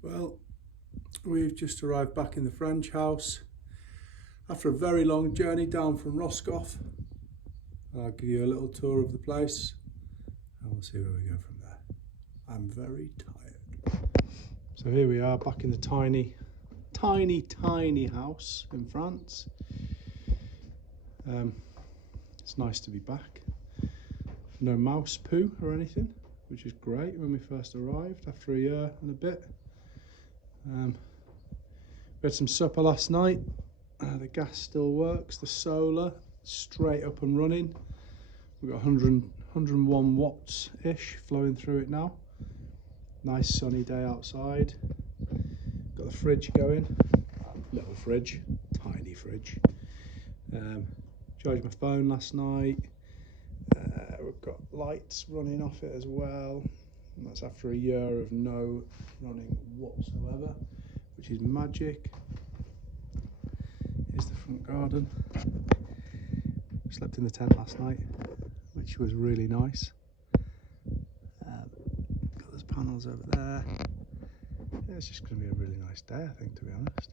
Well, we've just arrived back in the French house after a very long journey down from Roscoff. I'll give you a little tour of the place and we'll see where we go from there. I'm very tired. So here we are back in the tiny house in France. It's nice to be back. No mouse poo or anything, which is great when we first arrived after a year and a bit. We had some supper last night. The gas still works, the solar straight up and running. We've got 101 watts ish flowing through it now. Nice sunny day outside. Got the fridge going, little fridge, tiny fridge. Charged my phone last night. We've got lights running off it as well, and that's after a year of no running whatsoever, which is magic. Here's the front garden. Slept in the tent last night, which was really nice. Got those panels over there. Yeah, it's just going to be a really nice day, I think, to be honest.